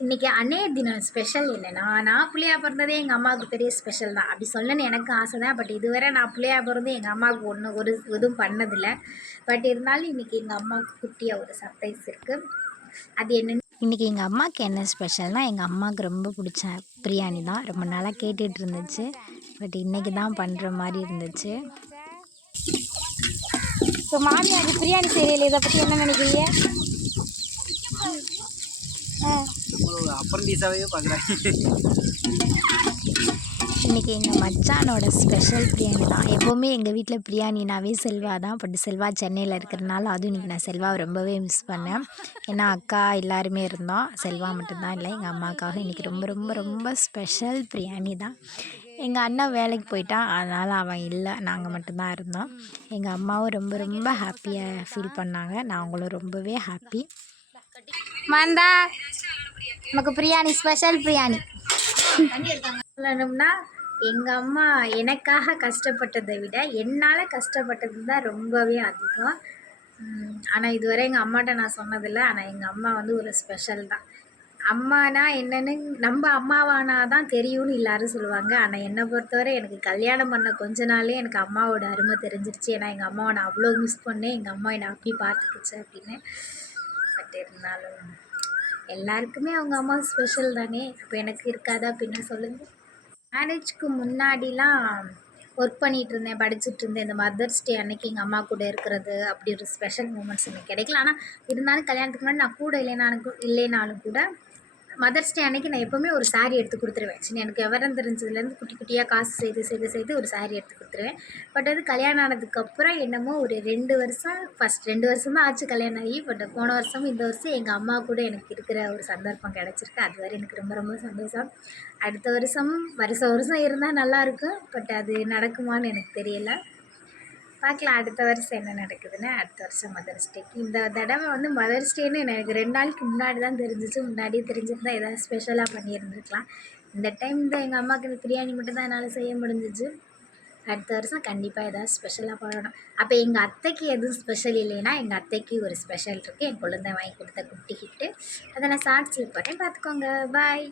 இன்றைக்கி அன்னையர் தினம் ஸ்பெஷல் என்னென்னா நான் பிள்ளையா பிறந்ததே எங்கள் அம்மாவுக்கு பெரிய ஸ்பெஷல் தான். அப்படி சொல்லணும்னு எனக்கு ஆசை தான். பட் இதுவரை நான் பிள்ளையா பிறந்து எங்கள் அம்மாவுக்கு ஒன்று ஒரு எதுவும் பண்ணதில்லை. பட் இருந்தாலும் இன்றைக்கி எங்கள் அம்மாவுக்கு குட்டியாக ஒரு சர்ப்ரைஸ் இருக்குது அது என்னென்னு இன்றைக்கி எங்கள் அம்மாவுக்கு என்ன ஸ்பெஷல்னால் எங்கள் அம்மாவுக்கு ரொம்ப பிடிச்ச பிரியாணி தான். ரொம்ப நாளாக கேட்டுட்டு இருந்துச்சு. பட் இன்றைக்கி தான் பண்ணுற மாதிரி இருந்துச்சு. இப்போ மாமியாருக்கு பிரியாணி செய்யல இதை பற்றி என்ன நினைக்கிறீங்க? ஆ. அப்ரண்டிஸாகவே பார்க்குறாங்க இன்றைக்கி எங்கள் மச்சானோட ஸ்பெஷல் பிரியாணி தான். எப்போவுமே எங்கள் வீட்டில் பிரியாணினாவே செல்வா தான். பட் செல்வா சென்னையில் இருக்கிறனால அதுவும் இன்றைக்கி நான் செல்வாவை ரொம்பவே மிஸ் பண்ணேன். ஏன்னா அக்கா எல்லாருமே இருந்தோம் செல்வா மட்டும்தான் இல்லை எங்கள் அம்மாவுக்காக இன்றைக்கி ரொம்ப ரொம்ப ரொம்ப ஸ்பெஷல் பிரியாணி தான். எங்கள் அண்ணன் வேலைக்கு போயிட்டான். அதனால் அவன் இல்லை நாங்கள் மட்டும்தான் இருந்தோம். எங்கள் அம்மாவும் ரொம்ப ரொம்ப ஹாப்பியாக ஃபீல் பண்ணாங்க. நாங்களும் ரொம்பவே ஹாப்பி மந்தா நமக்கு பிரியாணி ஸ்பெஷல் பிரியாணி. சொல்லணும்னா எங்கள் அம்மா எனக்காக கஷ்டப்பட்டதை விட என்னால் கஷ்டப்பட்டது தான் ரொம்பவே அதிகம். ஆனால் இதுவரை எங்கள் அம்மாட்ட நான் சொன்னதில்லை. ஆனால் எங்கள் அம்மா வந்து ஒரு ஸ்பெஷல் தான். அம்மானா என்னன்னு நம்ம அம்மாவானா தான் தெரியும்னு எல்லாரும் சொல்லுவாங்க. ஆனால் என்னை பொறுத்தவரை எனக்கு கல்யாணம் பண்ண கொஞ்ச நாளே எனக்கு அம்மாவோட அருமை தெரிஞ்சிருச்சு. ஏன்னா எங்கள் அம்மாவை நான் அவ்வளோ மிஸ் பண்ணேன். எங்கள் அம்மா என்னை அப்படி பார்த்துக்குச்சு அப்படின்னு. பட் இருந்தாலும் எல்லாருக்குமே அவங்க அம்மா ஸ்பெஷல் தானே? இப்போ எனக்கு இருக்காதா அப்படின்னு சொல்லுங்கள் மேரேஜ்க்கு முன்னாடிலாம் ஒர்க் பண்ணிகிட்டு இருந்தேன் படிச்சுட்டு இருந்தேன். இந்த மதர்ஸ் டே அன்னைக்கு எங்கள் அம்மா கூட இருக்கிறது அப்படி ஒரு ஸ்பெஷல் மூமெண்ட்ஸ் எனக்கு கிடைக்கல. ஆனால் இருந்தாலும் கல்யாணத்துக்கு முன்னாடி நான் கூட இல்லைனாலும் இல்லைனாலும் கூட மதர்ஸ் டே அன்னைக்கு நான் எப்போவுமே ஒரு சாரீ எடுத்து கொடுத்துருவேன். சின்ன எனக்கு விவரம் தெரிஞ்சதுலேருந்து குட்டி குட்டியாக காசு செய்து செய்து செய்து ஒரு சாரீ எடுத்து கொடுத்துருவேன். பட் அது கல்யாணம் ஆனதுக்கப்புறம் என்னமோ ஒரு ரெண்டு வருஷம் ஃபஸ்ட் ரெண்டு வருஷம் தான் ஆச்சு கல்யாணம் ஆகி பட் போன வருஷம் இந்த வருஷம் எங்கள் அம்மா கூட எனக்கு இருக்கிற ஒரு சந்தர்ப்பம் கிடச்சிருக்கு. அது வரை எனக்கு ரொம்ப ரொம்ப சந்தோஷம். அடுத்த வருஷம் வருஷம் வருஷம் இருந்தால் நல்லாயிருக்கும் பட் அது நடக்குமான்னு எனக்கு தெரியலை. பார்க்கலாம் அடுத்த வருஷம் என்ன நடக்குதுன்னு அடுத்த வருஷம் மதர்ஸ் டேக்கு இந்த தடவை வந்து மதர்ஸ் டேன்னு எனக்கு ரெண்டு நாளைக்கு முன்னாடி தான் தெரிஞ்சிச்சு முன்னாடியே தெரிஞ்சிருந்தா ஏதாவது ஸ்பெஷலாக பண்ணியிருந்துருக்கலாம். இந்த டைம் தான் எங்கள் அம்மாவுக்கு இந்த பிரியாணி மட்டும் தான் என்னால் செய்ய முடிஞ்சிச்சு. அடுத்த வருஷம் கண்டிப்பாக ஏதாவது ஸ்பெஷலாக பண்ணணும். அப்போ எங்கள் அத்தைக்கு எதுவும் ஸ்பெஷல் இல்லைன்னா எங்கள் அத்தைக்கு ஒரு ஸ்பெஷல் இருக்குது என் குழந்தை வாங்கி கொடுத்த குட்டி கிட்டு அதை நான் ஷார்ட்ஸில் போகிறேன் பார்த்துக்கோங்க. பாய்